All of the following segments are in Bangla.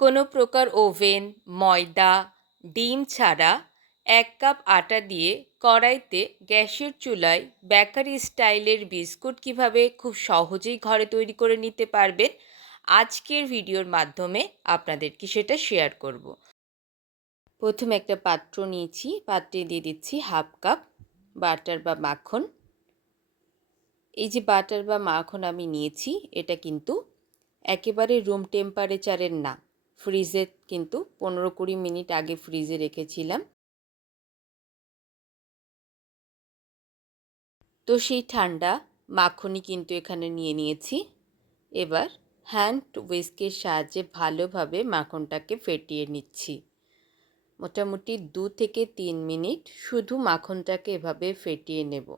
কোনো প্রকার ওভেন, ময়দা, ডিম ছাড়া এক কাপ আটা দিয়ে কড়াইতে গ্যাসের চুলায় বেকারি স্টাইলের বিস্কুট কীভাবে খুব সহজেই ঘরে তৈরি করে নিতে পারবেন, আজকের ভিডিওর মাধ্যমে আপনাদেরকে সেটা শেয়ার করব। প্রথমে একটা পাত্র নিয়েছি, পাত্রে দিয়ে দিচ্ছি হাফ কাপ বাটার বা মাখন। এই যে বাটার বা মাখন আমি নিয়েছি, এটা কিন্তু একেবারে রুম টেম্পারেচারের না। ফ্রিজে কিন্তু পনেরো কুড়ি মিনিট আগে ফ্রিজে রেখেছিলাম। তো সেই ঠান্ডা মাখনই কিন্তু এখানে নিয়ে নিয়েছি। এবার হ্যান্ড উইস্কের সাহায্যে ভালোভাবে মাখনটাকে ফেটিয়ে নিচ্ছি। মোটামুটি দু থেকে তিন মিনিট শুধু মাখনটাকে এভাবে ফেটিয়ে নেব।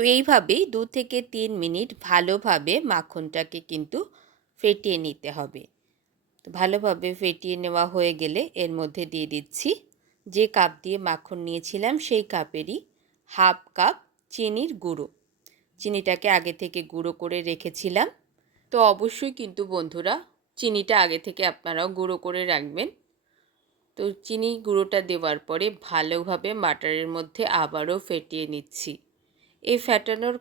তো এইভাবেই দু থেকে তিন মিনিট ভালোভাবে মাখনটাকে কিন্তু ফেটিয়ে নিতে হবে। তো ভালোভাবে ফেটিয়ে নেওয়া হয়ে গেলে এর মধ্যে দিয়ে দিচ্ছি যে কাপ দিয়ে মাখন নিয়েছিলাম সেই কাপেরই হাফ কাপ চিনির গুঁড়ো। চিনিটাকে আগে থেকে গুঁড়ো করে রেখেছিলাম। তো অবশ্যই কিন্তু বন্ধুরা চিনিটা আগে থেকে আপনারাও গুঁড়ো করে রাখবেন। তো চিনি গুঁড়োটা দেওয়ার পরে ভালোভাবে বাটারের মধ্যে আবারও ফেটিয়ে নিচ্ছি। এই ফ্যাটানোর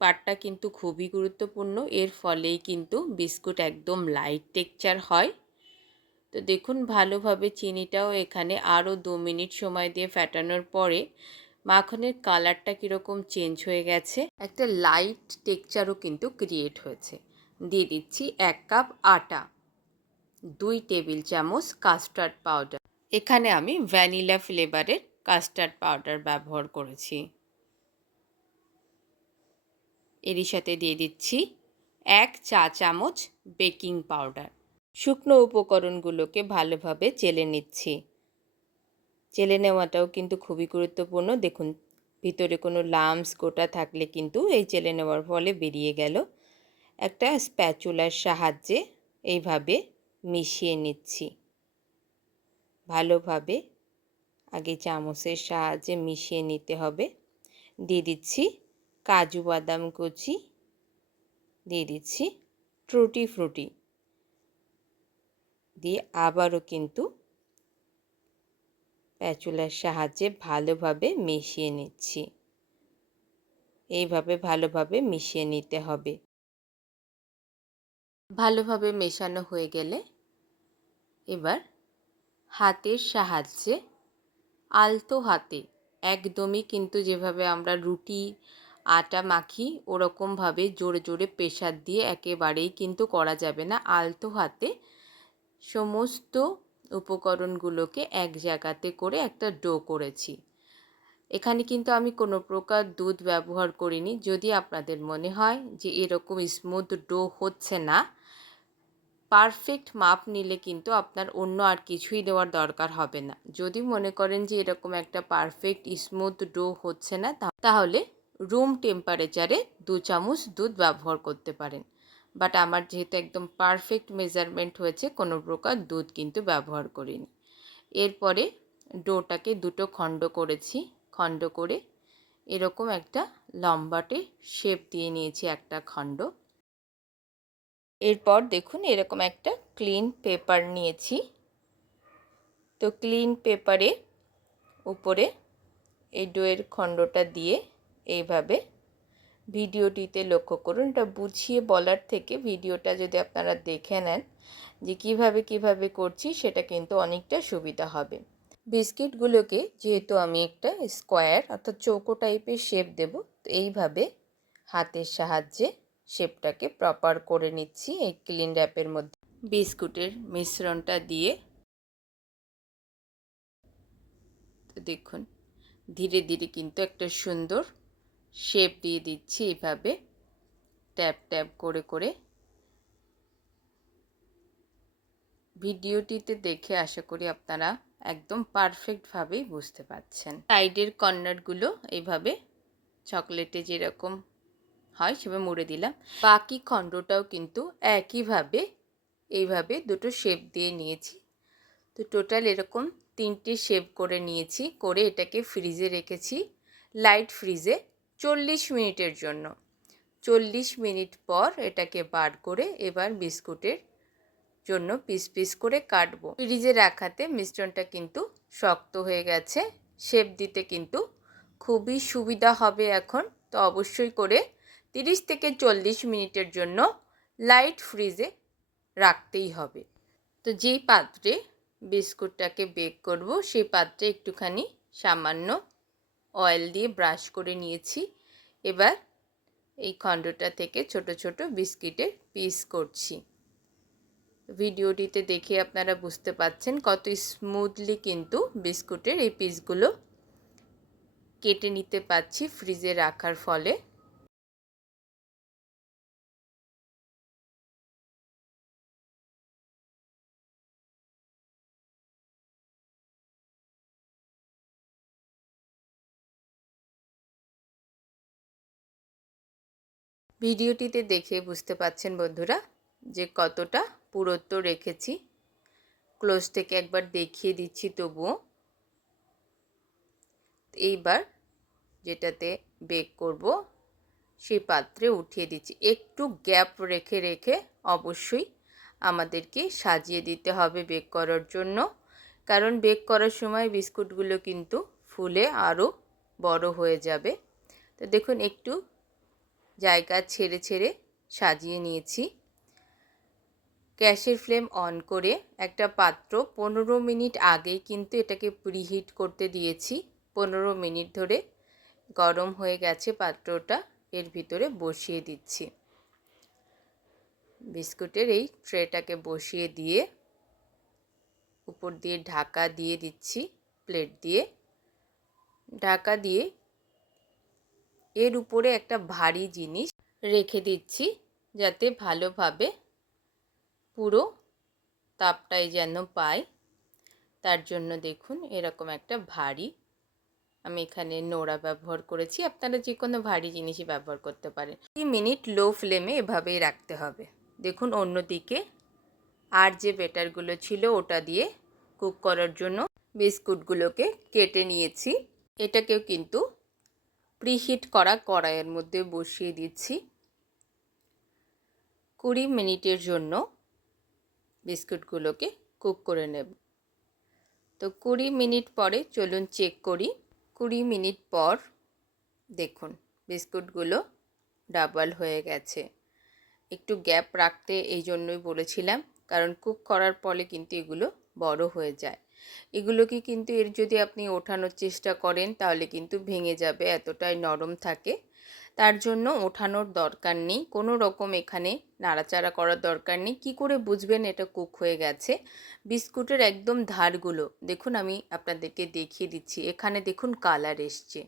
পার্টটা কিন্তু খুবই গুরুত্বপূর্ণ। এর ফলেই কিন্তু বিস্কুট একদম লাইট টেক্সচার হয়। তো দেখুন, ভালোভাবে চিনিটাও এখানে আরও দু মিনিট সময় দিয়ে ফ্যাটানোর পরে মাখনের কালারটা কীরকম চেঞ্জ হয়ে গেছে, একটা লাইট টেক্সচারও কিন্তু ক্রিয়েট হয়েছে। দিয়ে দিচ্ছি এক কাপ আটা, দুই টেবিল চামচ কাস্টার্ড পাউডার এখানে আমি ভ্যানিলা ফ্লেভারের কাস্টার্ড পাউডার ব্যবহার করেছি। এরই সাথে দিয়ে দিচ্ছি এক চা চামচ বেকিং পাউডার। শুকনো উপকরণগুলোকে ভালোভাবে চেলে নিচ্ছি। চেলে নেওয়াটাও কিন্তু খুবই গুরুত্বপূর্ণ। দেখুন, ভিতরে কোনো লামস গোটা থাকলে কিন্তু এই চেলে নেওয়ার ফলে বেরিয়ে গেল। একটা স্প্যাচুলার সাহায্যে এইভাবে মিশিয়ে নিচ্ছি। ভালোভাবে আগে চামচের সাহায্যে মিশিয়ে নিতে হবে। দিয়ে দিচ্ছি কাজু বাদাম কুচি দিয়ে দিচ্ছি ট্রুটি ফ্রুটি। দিয়ে আবারও কিন্তু প্যাচুলার সাহায্যে ভালোভাবে মিশিয়ে নিচ্ছি। এইভাবে ভালোভাবে মিশিয়ে নিতে হবে। ভালোভাবে মেশানো হয়ে গেলে এবার হাতের সাহায্যে আলতো হাতে একদমই কিন্তু যেভাবে আমরা রুটি আটা মাখি ওরকমভাবে জোরে জোরে প্রেশার দিয়ে একেবারেই কিন্তু করা যাবে না আলতো হাতে। সমস্ত উপকরণগুলোকে এক জায়গাতে করে একটা ডো করেছি। এখানে কিন্তু আমি কোনো প্রকার দুধ ব্যবহার করিনি। যদি আপনাদের মনে হয় যে এরকম স্মুথ ডো হচ্ছে না, পারফেক্ট মাপ নিলে কিন্তু আপনার অন্য আর কিছুই দেওয়ার দরকার হবে না। যদি মনে করেন যে এরকম একটা পারফেক্ট স্মুথ ডো হচ্ছে না তাহলে রুম টেম্পারেচারে দু চামচ দুধ ব্যবহার করতে পারেন। বাট আমার যেহেতু একদম পারফেক্ট মেজারমেন্ট হয়েছে, কোনো প্রকার দুধ কিন্তু ব্যবহার করিনি। এরপরে ডোটাকে দুটো খণ্ড করেছি। খণ্ড করে এরকম একটা লম্বাটে শেপ দিয়ে নিয়েছি একটা খণ্ড। এরপর দেখুন এরকম একটা ক্লিন পেপার নিয়েছি। তো ক্লিন পেপারে উপরে এই ডোয়ের খণ্ডটা দিয়ে এইভাবে ভিডিওটিতে লক্ষ্য করুন। এটা বুঝিয়ে বলার থেকে ভিডিওটা যদি আপনারা দেখে নেন যে কীভাবে কীভাবে করছি, সেটা কিন্তু অনেকটা সুবিধা হবে। বিস্কিটগুলোকে যেহেতু আমি একটা স্কোয়ার অর্থাৎ চৌকো টাইপের শেপ দেব, তো এইভাবে হাতের সাহায্যে শেপটাকে প্রপার করে নিচ্ছি এই ক্লিন র্যাপের মধ্যে। বিস্কুটের মিশ্রণটা দিয়ে দেখুন, ধীরে ধীরে কিন্তু একটা সুন্দর শেপ দিয়ে দিচ্ছি এইভাবে। ট্যাপ ট্যাপ করে করে। ভিডিওটিতে দেখে আশা করি আপনারা একদম পারফেক্টভাবেই বুঝতে পাচ্ছেন সাইডের কর্নারগুলো এইভাবে চকলেটে যেরকম হয় সেভাবে মুড়ে দিলাম। বাকি খণ্ডটাও কিন্তু একইভাবে এইভাবে দুটো শেপ দিয়ে নিয়েছি। তো টোটাল এরকম তিনটে শেপ করে নিয়েছি, করে এটাকে ফ্রিজে রেখেছি। লাইট ফ্রিজে চল্লিশ মিনিটের জন্য। চল্লিশ মিনিট পর এটাকে বার করে এবার বিস্কুটের জন্য পিস পিস করে কাটবো। ফ্রিজে রাখাতে মিশ্রণটা কিন্তু শক্ত হয়ে গেছে। শেপ দিতে কিন্তু খুবই সুবিধা হবে এখন। তো অবশ্যই করে তিরিশ থেকে চল্লিশ মিনিটের জন্য লাইট ফ্রিজে রাখতেই হবে। তো যেই পাত্রে বিস্কুটটাকে বেক করব, সেই পাত্রে একটুখানি সামান্য অয়েল দিয়ে ব্রাশ করে নিয়েছি। এবার এই খণ্ডটা থেকে ছোট ছোট বিস্কিটের পিস করছি। ভিডিওটিতে দেখে আপনারা বুঝতে পাচ্ছেন কত স্মুথলি কিন্তু বিস্কুটের এই পিসগুলো কেটে নিতে পাচ্ছি ফ্রিজে রাখার ফলে। ভিডিওটিতে দেখে বুঝতে পাচ্ছেন বন্ধুরা যে কতটা পুরুত্ব রেখেছি। ক্লোজ থেকে একবার দেখিয়ে দিচ্ছি তবুও। এইবার যেটাতে বেক করব, সেই পাত্রে উঠিয়ে দিচ্ছি। একটু গ্যাপ রেখে রেখে অবশ্যই আমাদেরকে সাজিয়ে দিতে হবে বেক করার জন্য। কারণ বেক করার সময় বিস্কুটগুলো কিন্তু ফুলে আরও বড় হয়ে যাবে। তো দেখুন, একটু জায়গা ছেড়ে ছেড়ে সাজিয়ে নিয়েছি। গ্যাসের ফ্লেম অন করে একটা পাত্র পনেরো মিনিট আগেই কিন্তু এটাকে প্রিহিট করতে দিয়েছি। পনেরো মিনিট ধরে গরম হয়ে গেছে পাত্রটা, এর ভিতরে বসিয়ে দিচ্ছি। বিস্কুটের এই ট্রেটাকে বসিয়ে দিয়ে উপর দিয়ে ঢাকা দিয়ে দিচ্ছি, প্লেট দিয়ে। ঢাকা দিয়ে এর উপরে একটা ভারী জিনিস রেখে দিচ্ছি যাতে ভালোভাবে পুরো তাপটাই যেন পায়। তার জন্য দেখুন এরকম একটা ভারী আমি এখানে নোড়া ব্যবহার করেছি। আপনারা যে কোনো ভারী জিনিসই ব্যবহার করতে পারেন। তিন মিনিট লো ফ্লেমে এভাবেই রাখতে হবে। দেখুন অন্যদিকে আর যে বেটারগুলো ছিল ওটা দিয়ে কুক করার জন্য বিস্কুটগুলোকে কেটে নিয়েছি। এটাকেও কিন্তু প্রিহিট করা কড়াইয়ের মধ্যে বসিয়ে দিচ্ছি। কুড়ি মিনিটের জন্য বিস্কুটগুলোকে কুক করে নেব। তো কুড়ি মিনিট পরে চলুন চেক করি। কুড়ি মিনিট পর দেখুন বিস্কুটগুলো ডাবল হয়ে গেছে। একটু গ্যাপ রাখতে এই জন্যই বলেছিলাম, কারণ কুক করার ফলে কিন্তু এগুলো বড় হয়ে যায়। এগুলোকে কিন্তু এর যদি আপনি ওঠানোর চেষ্টা করেন, তাহলে কিন্তু ভেঙে যাবে, এতটাই নরম থাকে। তার জন্য ওঠানোর দরকার নেই। কোনো রকম এখানে নাড়াচাড়া করার দরকার নেই। কি করে বুঝবেন এটা কুক হয়ে গেছে? বিস্কুটের একদম ধারগুলো, দেখুন আমি আপনাদেরকে দেখিয়ে দিচ্ছি। এখানে দেখুন কালার এসছে।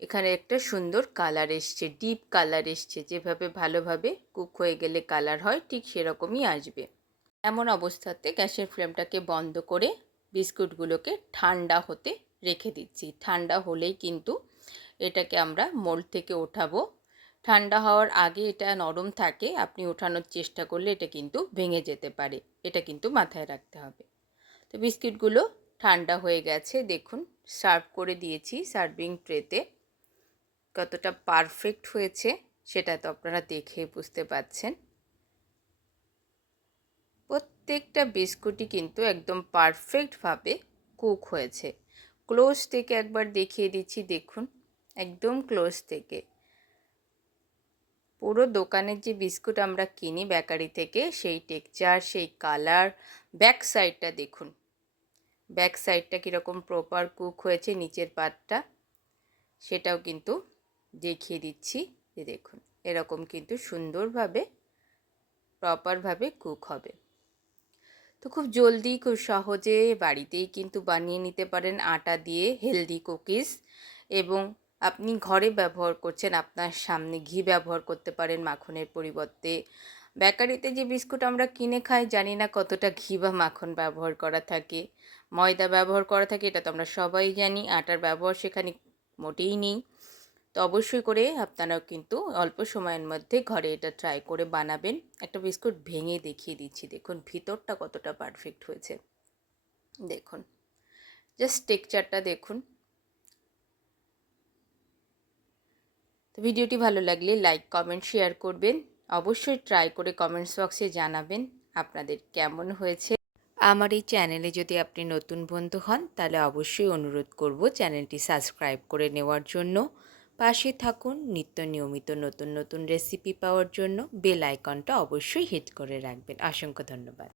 এখানে একটা সুন্দর কালার এসছে, ডিপ কালার এসছে। যেভাবে ভালোভাবে কুক হয়ে গেলে কালার হয়, ঠিক সেরকমই আসবে। এমন অবস্থাতে গ্যাসের ফ্লেমটাকে বন্ধ করে বিস্কুটগুলোকে ঠান্ডা হতে রেখে দিচ্ছি। ঠান্ডা হলেই কিন্তু এটাকে আমরা মোল্ড থেকে ওঠাবো। ঠান্ডা হওয়ার আগে এটা নরম থাকে, আপনি ওঠানোর চেষ্টা করলে এটা কিন্তু ভেঙে যেতে পারে। এটা কিন্তু মাথায় রাখতে হবে। তো বিস্কিটগুলো ঠান্ডা হয়ে গেছে, দেখুন, সার্ভ করে দিয়েছি সার্ভিং ট্রেতে। কতটা পারফেক্ট হয়েছে সেটা তো আপনারা দেখে বুঝতে পাচ্ছেন প্রত্যেকটা বিস্কুটই কিন্তু একদম পারফেক্টভাবে কুক হয়েছে। ক্লোজ থেকে একবার দেখিয়ে দিচ্ছি, দেখুন, একদম ক্লোজ থেকে। পুরো দোকানের যে বিস্কুট আমরা কিনি বেকারি থেকে, সেই টেক্সচার সেই কালার ব্যাক সাইডটা দেখুন। ব্যাক সাইডটা কীরকম প্রপার কুক হয়েছে, নিচের পাটটা সেটাও কিন্তু দেখিয়ে দিচ্ছি, যে দেখুন, এরকম কিন্তু সুন্দরভাবে প্রপারভাবে কুক হবে। তো খুব জলদি খুব সহজে বাড়িতেই কিন্তু বানিয়ে নিতে পারেন আটা দিয়ে হেলদি কুকিজ এবং আপনি ঘরে ব্যবহার করছেন, আপনার সামনে ঘি ব্যবহার করতে পারেন মাখনের পরিবর্তে। বেকারিতে যে বিস্কুট আমরা কিনে খাই, জানি না কতটা ঘি বা মাখন ব্যবহার করা থাকে। ময়দা ব্যবহার করা থাকে, এটা তো আমরা সবাই জানি, আটার ব্যবহার সেখানে মোটেই নেই। তো অবশ্যই করে আপনারাও কিন্তু অল্প সময়ের মধ্যে ঘরে এটা ট্রাই করে বানাবেন। একটা বিস্কুট ভেঙে দেখিয়ে দিচ্ছি। দেখুন, ভিতরটা কতটা পারফেক্ট হয়েছে। দেখুন জাস্ট টেক্সচারটা দেখুন। তো ভিডিওটি ভালো লাগলে লাইক কমেন্ট শেয়ার করবেন। অবশ্যই ট্রাই করে কমেন্টস বক্সে জানাবেন আপনাদের কেমন হয়েছে। আমার এই চ্যানেলে যদি আপনি নতুন বন্ধু হন, তাহলে অবশ্যই অনুরোধ করব চ্যানেলটি সাবস্ক্রাইব করে নেওয়ার জন্য। পাশে থাকুন, নিত্য নিয়মিত নতুন নতুন রেসিপি পাওয়ার জন্য বেল আইকনটা অবশ্যই হিট করে রাখবেন। অসংখ্য ধন্যবাদ।